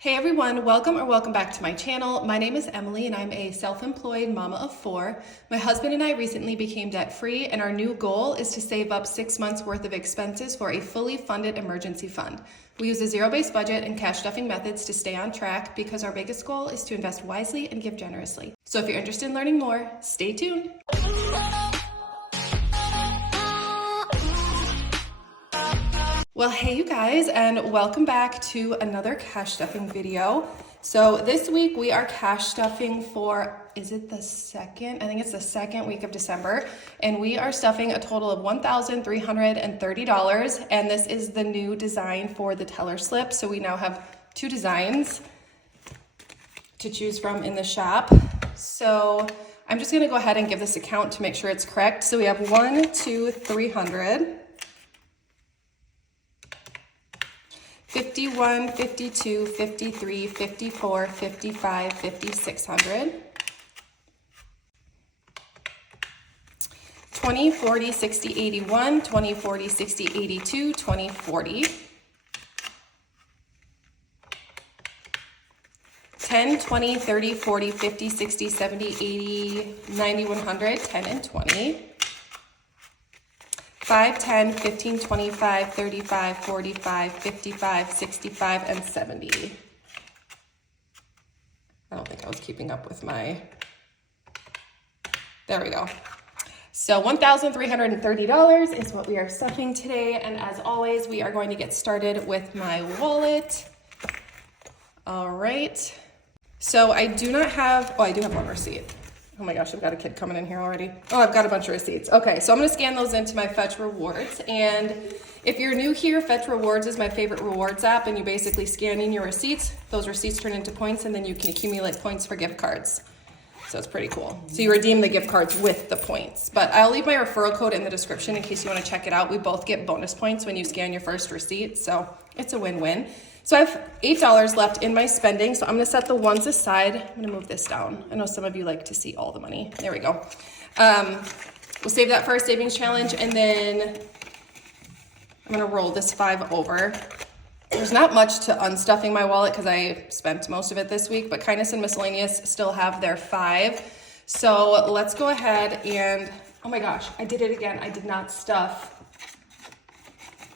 Hey everyone, welcome back to my channel. My name is Emily and I'm a self-employed mama of 4. My husband and I recently became debt-free and our new goal is to save up 6 months worth of expenses for a fully funded emergency fund. We use a zero-based budget and cash stuffing methods to stay on track because our biggest goal is to invest wisely and give generously. So if you're interested in learning more, stay tuned. Well, hey you guys, and welcome back to another cash stuffing video. So this week we are cash stuffing for, is it the second? I think it's the second week of December, and we are stuffing a total of $1,330, and this is the new design for the teller slip. So we now have 2 designs to choose from in the shop. So I'm just gonna go ahead and give this a count to make sure it's correct. So we have 1, 2, 300. 51, 52, 53, 54, 55, 5600. 20, 40, 60, 81, 20, 40, 60, 82, 20, 40. 10, 20, 30, 40, 50, 60, 70, 80, 90, 100, 10 and 20. 5, 10, 15, 25, 35, 45, 55, 65, and 70. I don't think I was keeping up with my, there we go. So $1,330 is what we are stuffing today. And as always, we are going to get started with my wallet. All right. So I do not have, oh, I do have one receipt. Oh my gosh, I've got a kid coming in here already. Oh, I've got a bunch of receipts. Okay, so I'm gonna scan those into my Fetch Rewards. And if you're new here, Fetch Rewards is my favorite rewards app, and you basically scan in your receipts. Those receipts turn into points, and then you can accumulate points for gift cards. So it's pretty cool. So you redeem the gift cards with the points. But I'll leave my referral code in the description in case you wanna check it out. We both get bonus points when you scan your first receipt, so it's a win-win. So I have $8 left in my spending, so I'm gonna set the ones aside. I'm gonna move this down. I know some of you like to see all the money. There we go. We'll save that for our savings challenge, and then I'm gonna roll this 5 over. There's not much to unstuffing my wallet because I spent most of it this week, but Kindness and Miscellaneous still have their 5. So let's go ahead and, oh my gosh, I did it again. I did not stuff.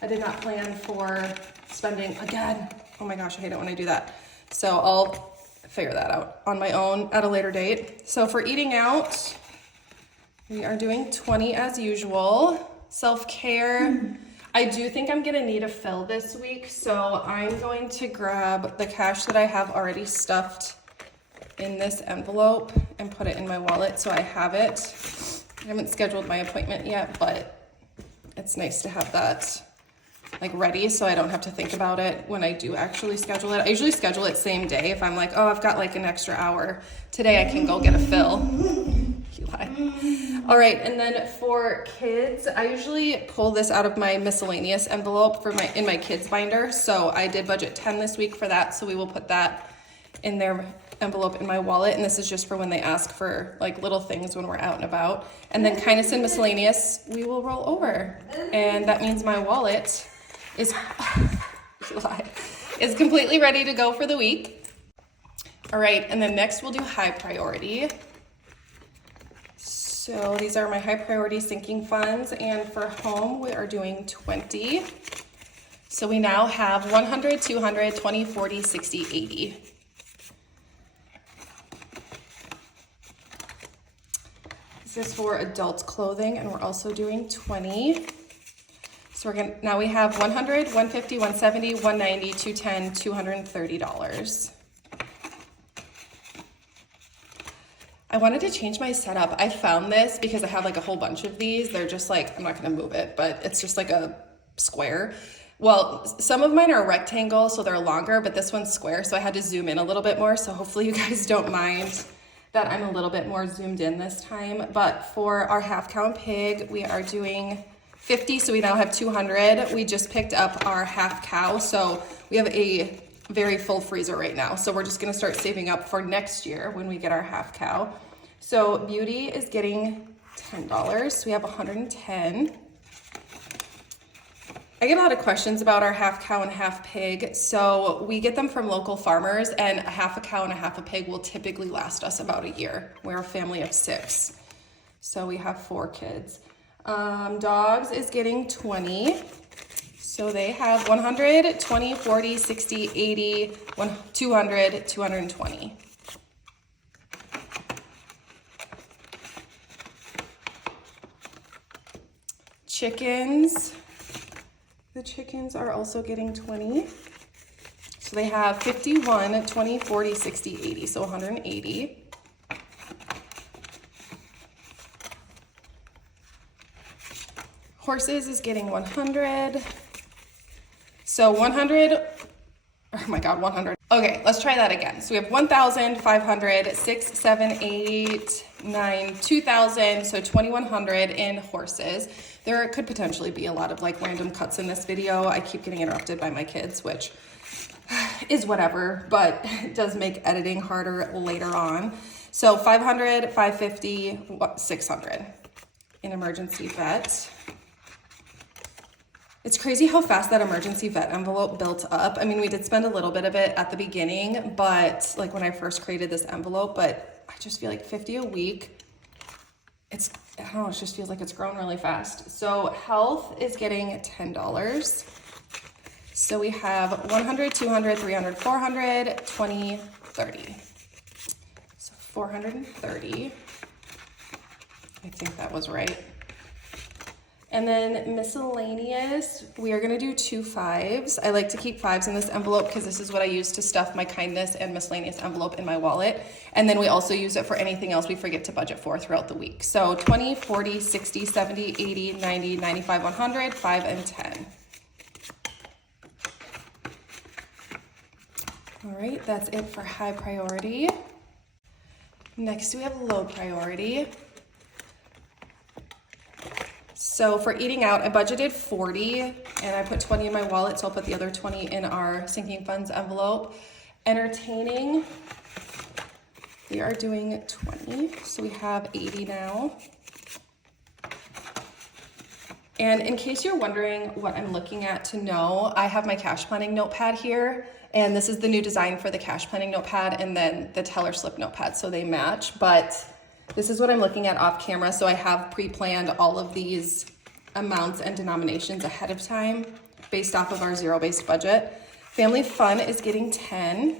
I did not plan for spending again. Oh my gosh, I hate it when I do that. So I'll figure that out on my own at a later date. So for eating out, we are doing 20 as usual. Self-care, I do think I'm gonna need a fill this week, so I'm going to grab the cash that I have already stuffed in this envelope and put it in my wallet so I have it. I haven't scheduled my appointment yet, but it's nice to have that like ready so I don't have to think about it when I do actually schedule it. I usually schedule it same day. If I'm like, oh, I've got like an extra hour today, I can go get a fill. All right, and then for kids, I usually pull this out of my miscellaneous envelope for in my kids binder. So I did budget 10 this week for that, so we will put that in their envelope in my wallet, and this is just for when they ask for like little things when we're out and about. And then Kindness and Miscellaneous, we will roll over, and that means my wallet is completely ready to go for the week. All right, and then next we'll do high priority. So these are my high priority sinking funds, and for home we are doing 20. So we now have 100, 200, 20, 40, 60, 80. This is for adult clothing, and we're also doing 20. So now we have 100, 150, 170, 190, 210, $230. I wanted to change my setup. I found this because I have like a whole bunch of these. They're just like, I'm not gonna move it, but it's just like a square. Well, some of mine are rectangle, so they're longer, but this one's square, so I had to zoom in a little bit more. So hopefully you guys don't mind that I'm a little bit more zoomed in this time. But for our half cow and pig, we are doing 50, so we now have 200. We just picked up our half cow, so we have a very full freezer right now. So we're just gonna start saving up for next year when we get our half cow. So beauty is getting $10, so we have 110. I get a lot of questions about our half cow and half pig. So we get them from local farmers, and a half a cow and a half a pig will typically last us about a year. We're a family of 6. So we have 4 kids. Dogs is getting 20. So they have 100, 20, 40, 60, 80, 200, 220. Chickens. The chickens are also getting 20. So they have 51, 20, 40, 60, 80. So 180. Horses is getting 100. So 100, oh my God, 100. Okay, let's try that again. So we have 1,500, 6, 7, 8, 9, 2,000, so 2,100 in horses. There could potentially be a lot of like random cuts in this video. I keep getting interrupted by my kids, which is whatever, but it does make editing harder later on. So 500, 550, 600 in emergency vet. It's crazy how fast that emergency vet envelope built up. I mean, we did spend a little bit of it at the beginning, but like when I first created this envelope, but I just feel like 50 a week. I don't know, it just feels like it's grown really fast. So health is getting $10. So we have 100, 200, 300, 400, 20, 30. So 430. I think that was right. And then miscellaneous, we are gonna do 2 5s. I like to keep 5s in this envelope because this is what I use to stuff my kindness and miscellaneous envelope in my wallet. And then we also use it for anything else we forget to budget for throughout the week. So 20, 40, 60, 70, 80, 90, 95, 100, 5, and 10. All right, that's it for high priority. Next, we have low priority. So for eating out, I budgeted 40 and I put 20 in my wallet, so I'll put the other 20 in our sinking funds envelope. Entertaining, we are doing 20, so we have 80 now. And in case you're wondering what I'm looking at to know, I have my cash planning notepad here, and this is the new design for the cash planning notepad and then the teller slip notepad, so they match. But this is what I'm looking at off camera, so I have pre-planned all of these amounts and denominations ahead of time based off of our zero-based budget. Family fun is getting 10.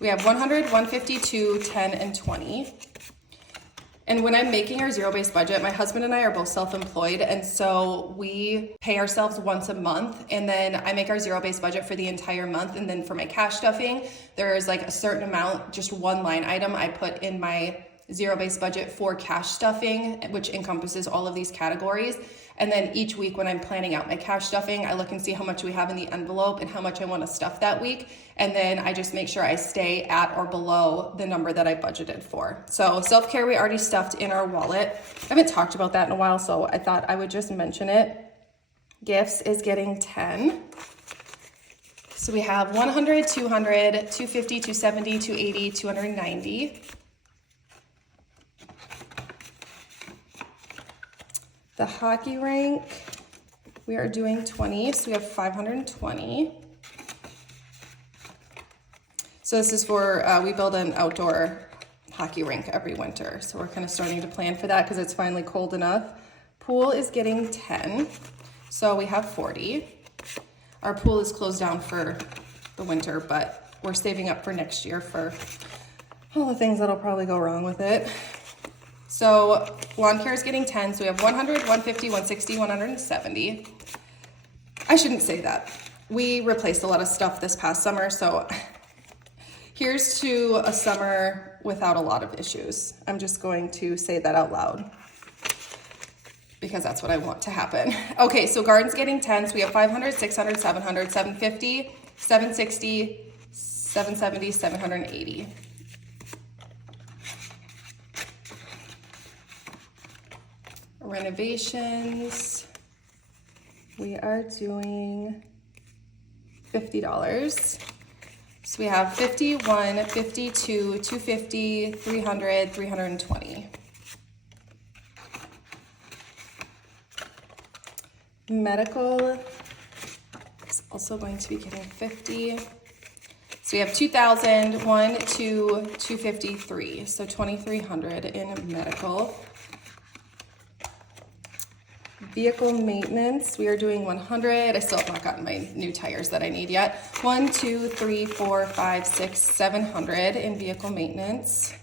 We have 100, 152, 10, and 20. And when I'm making our zero-based budget, my husband and I are both self-employed, and so we pay ourselves once a month, and then I make our zero-based budget for the entire month. And then for my cash stuffing, there's like a certain amount, just one line item I put in my zero-based budget for cash stuffing, which encompasses all of these categories. And then each week when I'm planning out my cash stuffing, I look and see how much we have in the envelope and how much I want to stuff that week. And then I just make sure I stay at or below the number that I budgeted for. So self-care, we already stuffed in our wallet. I haven't talked about that in a while, so I thought I would just mention it. Gifts is getting 10. So we have 100, 200, 250, 270, 280, 290. The hockey rink, we are doing 20, so we have 520. So this is for, we build an outdoor hockey rink every winter. So we're kind of starting to plan for that because it's finally cold enough. Pool is getting 10, so we have 40. Our pool is closed down for the winter, but we're saving up for next year for all the things that'll probably go wrong with it. So lawn care is getting 10, so we have 100, 150, 160, 170. I shouldn't say that. We replaced a lot of stuff this past summer, so here's to a summer without a lot of issues. I'm just going to say that out loud because that's what I want to happen. Okay, so garden's getting 10, so we have 500, 600, 700, 750, 760, 770, 780. Renovations, we are doing $50. So we have 51, 52, 250, 300, 320. Medical also going to be getting 50. So we have 2,000, 1, 2, 253, so 2,300 in medical. Vehicle maintenance, we are doing 100. I still have not gotten my new tires that I need yet. 1, 2, 3, 4, 5, 6, 700 in vehicle maintenance.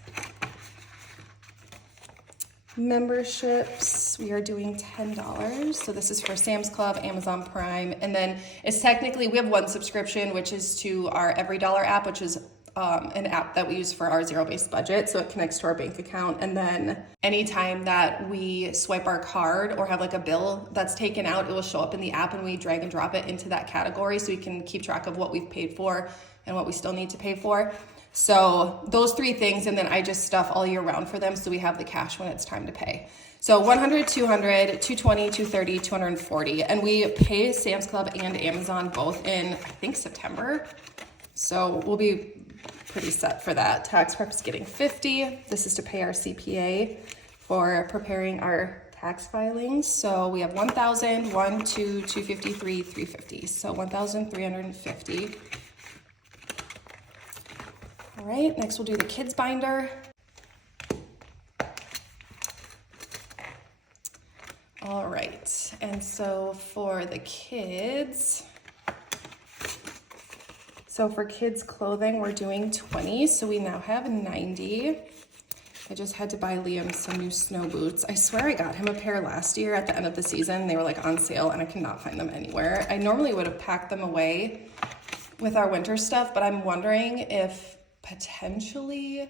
Memberships, we are doing $10. So this is for Sam's Club, Amazon Prime, and then it's technically, we have one subscription, which is to our Every Dollar app, which is an app that we use for our zero-based budget. So it connects to our bank account. And then anytime that we swipe our card or have like a bill that's taken out, it will show up in the app and we drag and drop it into that category so we can keep track of what we've paid for and what we still need to pay for. So those three things, and then I just stuff all year round for them so we have the cash when it's time to pay. So 100, 200, 220, 230, 240, and we pay Sam's Club and Amazon both in, I think, September. So we'll be pretty set for that. Tax prep is getting 50. This is to pay our CPA for preparing our tax filings. So we have 1,000, 1, 2, 253, 350. So 1,350. All right, next we'll do the kids binder. All right, and so for the kids, for kids clothing, we're doing 20, so we now have 90. I just had to buy Liam some new snow boots. I swear I got him a pair last year at the end of the season. They were like on sale and I cannot find them anywhere. I normally would have packed them away with our winter stuff, but I'm wondering if potentially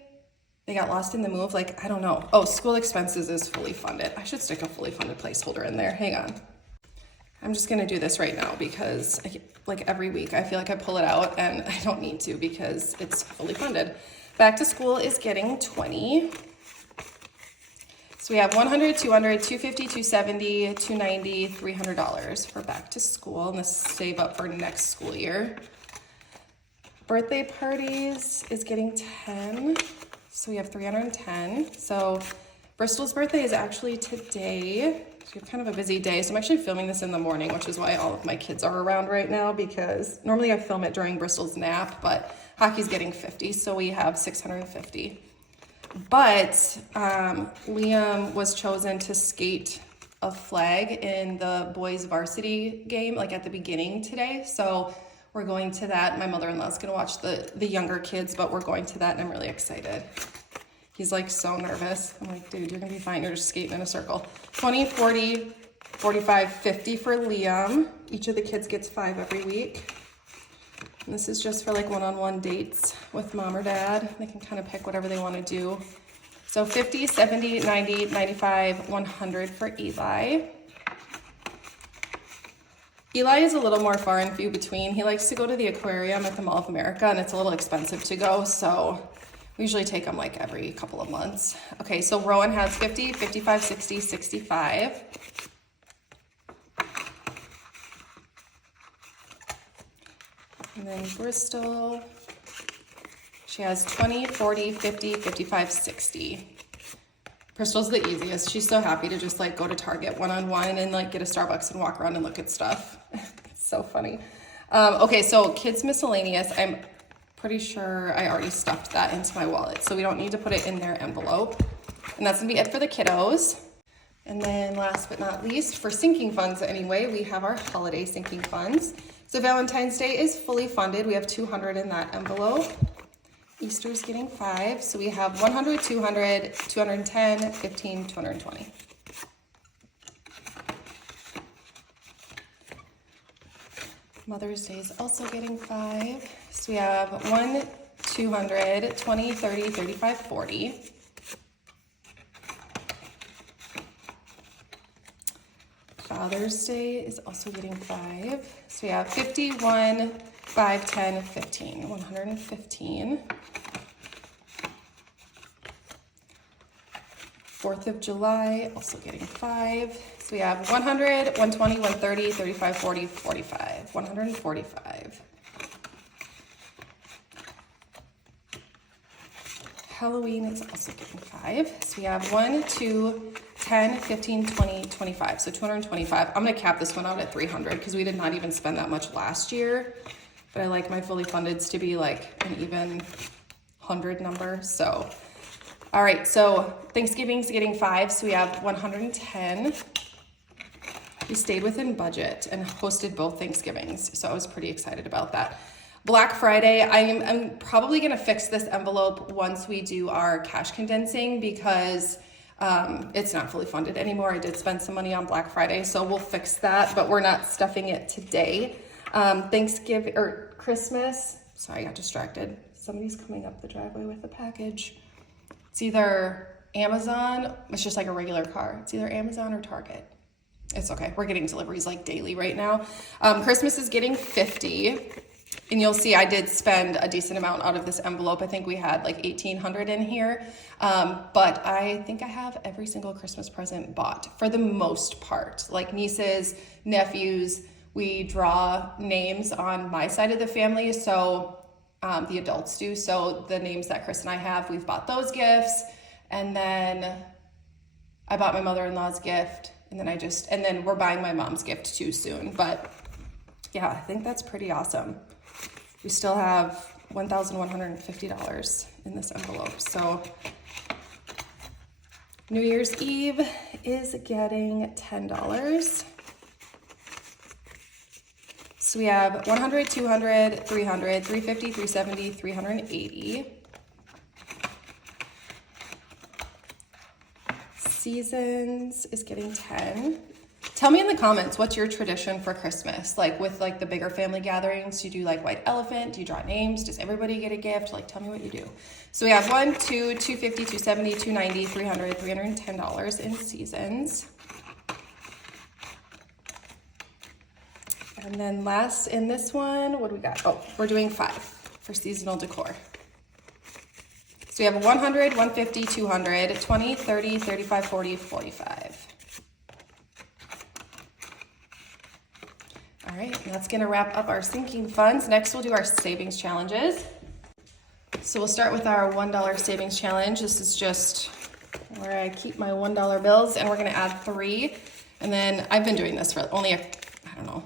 they got lost in the move. Like, I don't know. Oh, school expenses is fully funded. I should stick a fully funded placeholder in there. Hang on. I'm just gonna do this right now because like every week I feel like I pull it out and I don't need to because it's fully funded. Back to school is getting 20. So we have 100, 200, 250, 270, 290, $300 for back to school, and this is save up for next school year. Birthday parties is getting 10. So we have 310. So Bristol's birthday is actually today. So we have kind of a busy day. So I'm actually filming this in the morning, which is why all of my kids are around right now, because normally I film it during Bristol's nap, but hockey's getting 50, so we have 650. But Liam was chosen to skate a flag in the boys varsity game, like at the beginning today. So we're going to that. My mother-in-law is gonna watch the younger kids, but we're going to that and I'm really excited. He's like so nervous. I'm like, dude, you're gonna be fine. You're just skating in a circle. 20, 40, 45, 50 for Liam. Each of the kids gets 5 every week. And this is just for like one-on-one dates with mom or dad. They can kind of pick whatever they want to do. So 50, 70, 90, 95, 100 for Eli. Eli is a little more far and few between. He likes to go to the aquarium at the Mall of America, and it's a little expensive to go, so we usually take him like every couple of months. Okay, so Rowan has 50, 55, 60, 65. And then Bristol, she has 20, 40, 50, 55, 60. Bristol's the easiest. She's so happy to just like go to Target one-on-one and like get a Starbucks and walk around and look at stuff. It's so funny. Okay, so kids miscellaneous, I'm pretty sure I already stuffed that into my wallet, so we don't need to put it in their envelope. And that's gonna be it for the kiddos. And then last but not least, for sinking funds anyway, we have our holiday sinking funds. So Valentine's Day is fully funded. We have 200 in that envelope. Easter's getting 5. So we have 100, 200, 210, 15, 220. Mother's Day is also getting 5. So we have 1, 200, 20, 30, 35, 40. Father's Day is also getting 5. So we have 51, 5, 10, 15, 115. 4th of July, also getting 5. So we have 100, 120, 130, 35, 40, 45, 145. Halloween is also getting 5. So we have 1, 2, 10, 15, 20, 25. So 225. I'm gonna cap this one out at 300 because we did not even spend that much last year. But I like my fully fundeds to be like an even 100 number. So, all right, so Thanksgiving's getting 5. So we have 110. We stayed within budget and hosted both Thanksgivings. So I was pretty excited about that. Black Friday, I'm probably gonna fix this envelope once we do our cash condensing because it's not fully funded anymore. I did spend some money on Black Friday, so we'll fix that, but we're not stuffing it today. Thanksgiving or Christmas, sorry, I got distracted. Somebody's coming up the driveway with a package. It's either Amazon, it's just like a regular car. It's either Amazon or Target. It's okay, we're getting deliveries like daily right now. Christmas is getting 50. And you'll see I did spend a decent amount out of this envelope. I think we had like 1,800 in here. But I think I have every single Christmas present bought for the most part. Like nieces, nephews, we draw names on my side of the family. So the adults do. So the names that Chris and I have, we've bought those gifts. And then I bought my mother-in-law's gift. And then we're buying my mom's gift too soon. But yeah, I think that's pretty awesome. We still have $1,150 in this envelope. So New Year's Eve is getting $10. So we have 100, 200, 300, 350, 370, 380. Seasons is getting 10. Tell me in the comments, what's your tradition for Christmas? Like with like the bigger family gatherings, do you do like white elephant? Do you draw names? Does everybody get a gift? Like tell me what you do. So we have 1, 2, 250, 270, 290, 300, $310 in seasons. And then last in this one, what do we got? Oh, we're doing 5 for seasonal decor. So we have 100, 150, 200, 20, 30, 35, 40, 45. All right, that's gonna wrap up our sinking funds. Next, we'll do our savings challenges. So we'll start with our $1 savings challenge. This is just where I keep my $1 bills, and we're gonna add 3. And then I've been doing this for only, I don't know,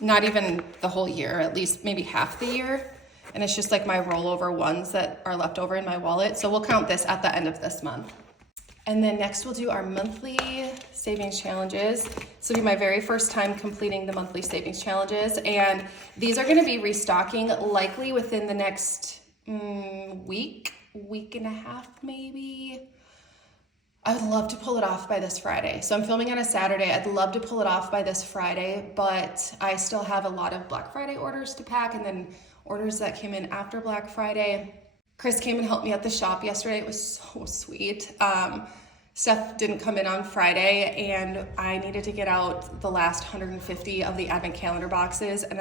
not even the whole year, at least maybe half the year. And it's just like my rollover ones that are left over in my wallet. So we'll count this at the end of this month. And then next we'll do our monthly savings challenges. This will be my very first time completing the monthly savings challenges. And these are gonna be restocking likely within the next week and a half maybe. I would love to pull it off by this Friday. So I'm filming on a Saturday. I'd love to pull it off by this Friday, but I still have a lot of Black Friday orders to pack and then orders that came in after Black Friday. Chris came and helped me at the shop yesterday. It was so sweet. Stuff didn't come in on Friday and I needed to get out the last 150 of the advent calendar boxes. And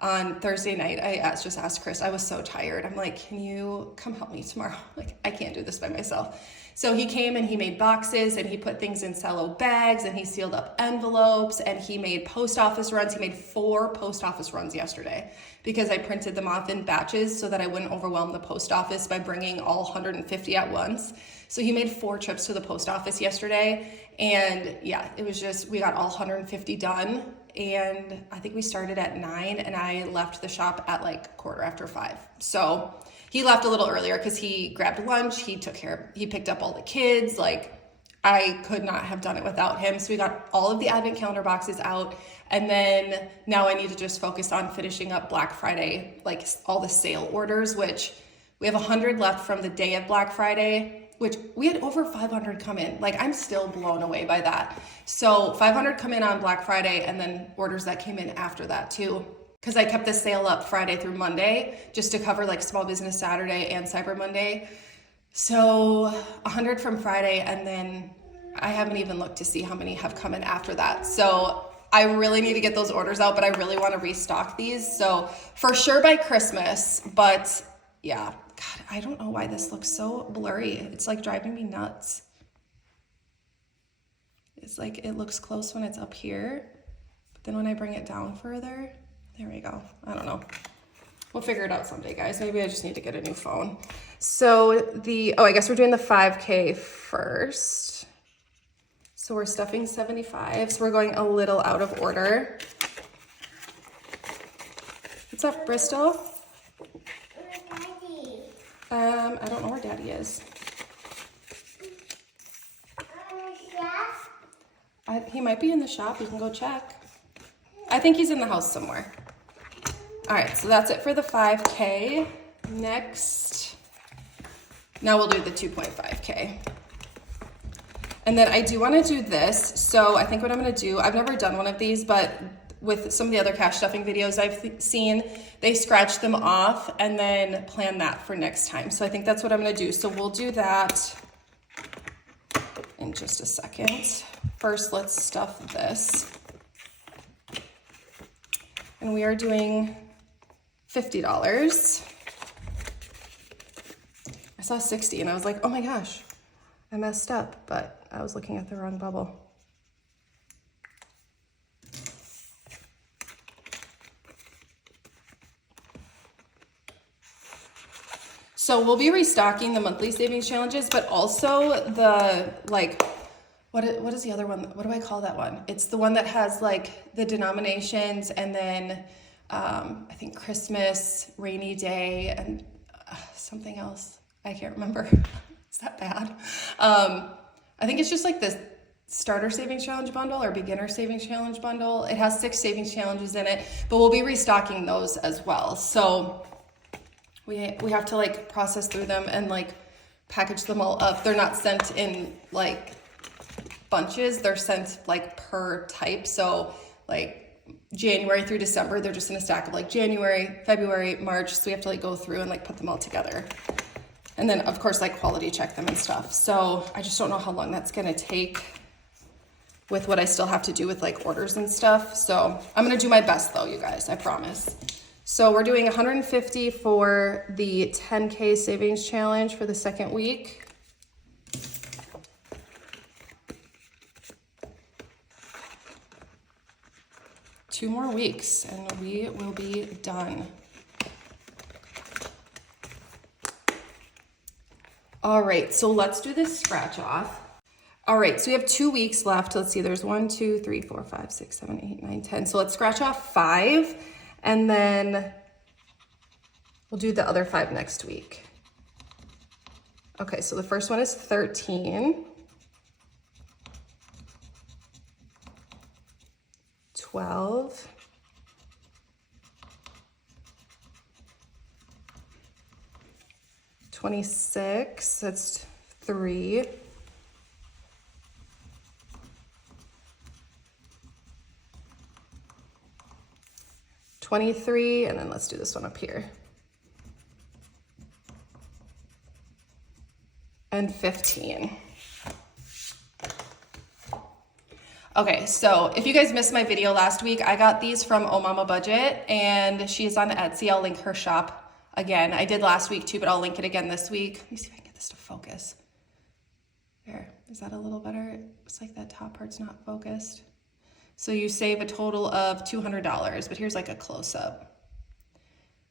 on Thursday night, I just asked Chris, I was so tired. I'm like, can you come help me tomorrow? Like, I can't do this by myself. So he came and he made boxes and he put things in cello bags and he sealed up envelopes and he made post office runs. He made 4 post office runs yesterday because I printed them off in batches so that I wouldn't overwhelm the post office by bringing all 150 at once. So he made 4 trips to the post office yesterday. And yeah, it was just, we got all 150 done. And I think we started at 9 and I left the shop at like 5:15. So he left a little earlier because he grabbed lunch, he picked up all the kids. Like I could not have done it without him. So we got all of the advent calendar boxes out. And then now I need to just focus on finishing up Black Friday, like all the sale orders, which we have 100 left from the day of Black Friday, which we had over 500 come in. Like I'm still blown away by that. So 500 come in on Black Friday and then orders that came in after that too. Because I kept the sale up Friday through Monday just to cover like Small Business Saturday and Cyber Monday. So 100 from Friday, and then I haven't even looked to see how many have come in after that. So I really need to get those orders out, but I really want to restock these. So for sure by Christmas, but yeah, God, I don't know why this looks so blurry. It's like driving me nuts. It's like it looks close when it's up here, but then when I bring it down further, there we go. I don't know. We'll figure it out someday, guys. Maybe I just need to get a new phone. So I guess we're doing the 5K first. So we're stuffing 75. So we're going a little out of order. What's up, Bristol? Where's Daddy? I don't know where Daddy is. He might be in the shop. You can go check. I think he's in the house somewhere. All right, so that's it for the 5K. Next, now we'll do the 2.5K. And then I do want to do this. So I think what I'm going to do, I've never done one of these, but with some of the other cash stuffing videos I've seen, they scratch them off and then plan that for next time. So I think that's what I'm going to do. So we'll do that in just a second. First, let's stuff this. And we are doing $50. I saw 60 and I was like, oh my gosh, I messed up, but I was looking at the wrong bubble. So we'll be restocking the monthly savings challenges, but also the what is the other one? What do I call that one? It's the one that has like the denominations and then I think Christmas, rainy day, and something else. I can't remember. Is that bad? I think it's just like the starter savings challenge bundle or beginner savings challenge bundle. It has 6 savings challenges in it, but we'll be restocking those as well. So we have to like process through them and like package them all up. They're not sent in like bunches. They're sent like per type. So like January through December, they're just in a stack of like January, February, March. So we have to like go through and like put them all together. And then of course, like quality check them and stuff. So I just don't know how long that's going to take with what I still have to do with like orders and stuff. So I'm going to do my best though, you guys, I promise. So we're doing 150 for the 10K savings challenge for the second week. Two more weeks and we will be done. All right, so let's do this scratch off. All right, so we have 2 weeks left. Let's see, there's 1, 2, 3, 4, 5, 6, 7, 8, 9, 10. So let's scratch off 5 and then we'll do the other 5 next week. Okay, so the first one is 13. 12. 26, that's 3. 23, and then let's do this one up here. And 15. Okay, so if you guys missed my video last week, I got these from OhMamaBudget, and she's on Etsy. I'll link her shop again. I did last week too, but I'll link it again this week. Let me see if I can get this to focus. There, is that a little better? It looks like that top part's not focused. So you save a total of $200, but here's like a close-up.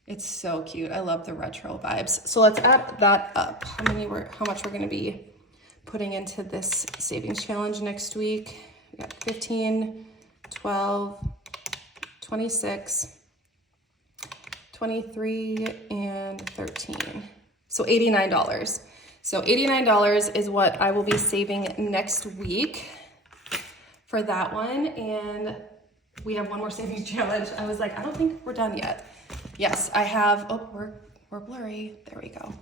It's so cute. I love the retro vibes. So let's add that up. How much we're gonna be putting into this savings challenge next week. We got 15, 12, 26, 23, and 13. So $89. So $89 is what I will be saving next week for that one. And we have one more savings challenge. I was like, I don't think we're done yet. Yes, I have, oh, we're blurry. There we go.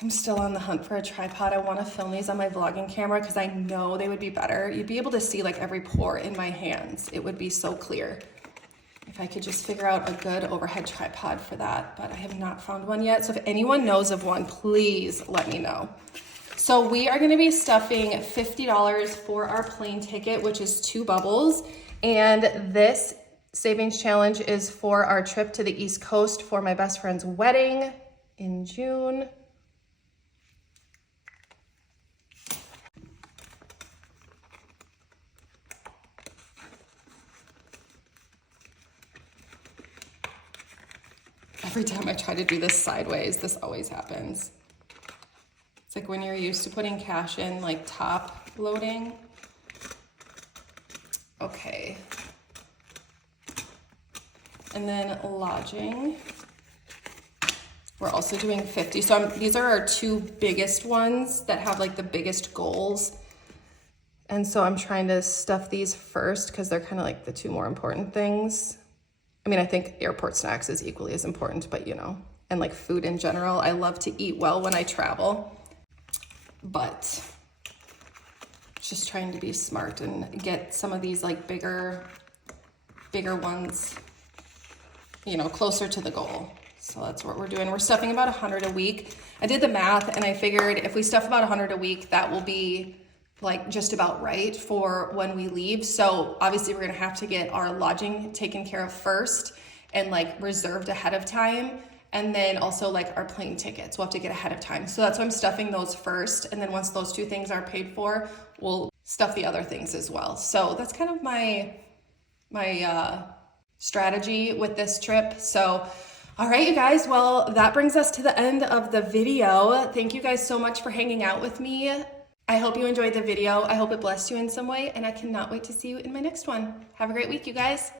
I'm still on the hunt for a tripod. I want to film these on my vlogging camera because I know they would be better. You'd be able to see like every pore in my hands. It would be so clear if I could just figure out a good overhead tripod for that, but I have not found one yet. So if anyone knows of one, please let me know. So we are going to be stuffing $50 for our plane ticket, which is 2 bubbles. And this savings challenge is for our trip to the East Coast for my best friend's wedding in June. Every time I try to do this sideways, this always happens. It's like when you're used to putting cash in like top loading. Okay. And then lodging. We're also doing 50. So these are our two biggest ones that have like the biggest goals. And so I'm trying to stuff these first because they're kind of like the two more important things. I mean, I think airport snacks is equally as important, but you know, and like food in general. I love to eat well when I travel, but just trying to be smart and get some of these like bigger ones, you know, closer to the goal. So that's what we're doing. We're stuffing about 100 a week. I did the math and I figured if we stuff about 100 a week, that will be like just about right for when we leave. So obviously we're gonna have to get our lodging taken care of first and like reserved ahead of time. And then also like our plane tickets, we'll have to get ahead of time. So that's why I'm stuffing those first. And then once those two things are paid for, we'll stuff the other things as well. So that's kind of my strategy with this trip. So all right, you guys, well, that brings us to the end of the video. Thank you guys so much for hanging out with me. I hope you enjoyed the video. I hope it blessed you in some way, and I cannot wait to see you in my next one. Have a great week, you guys.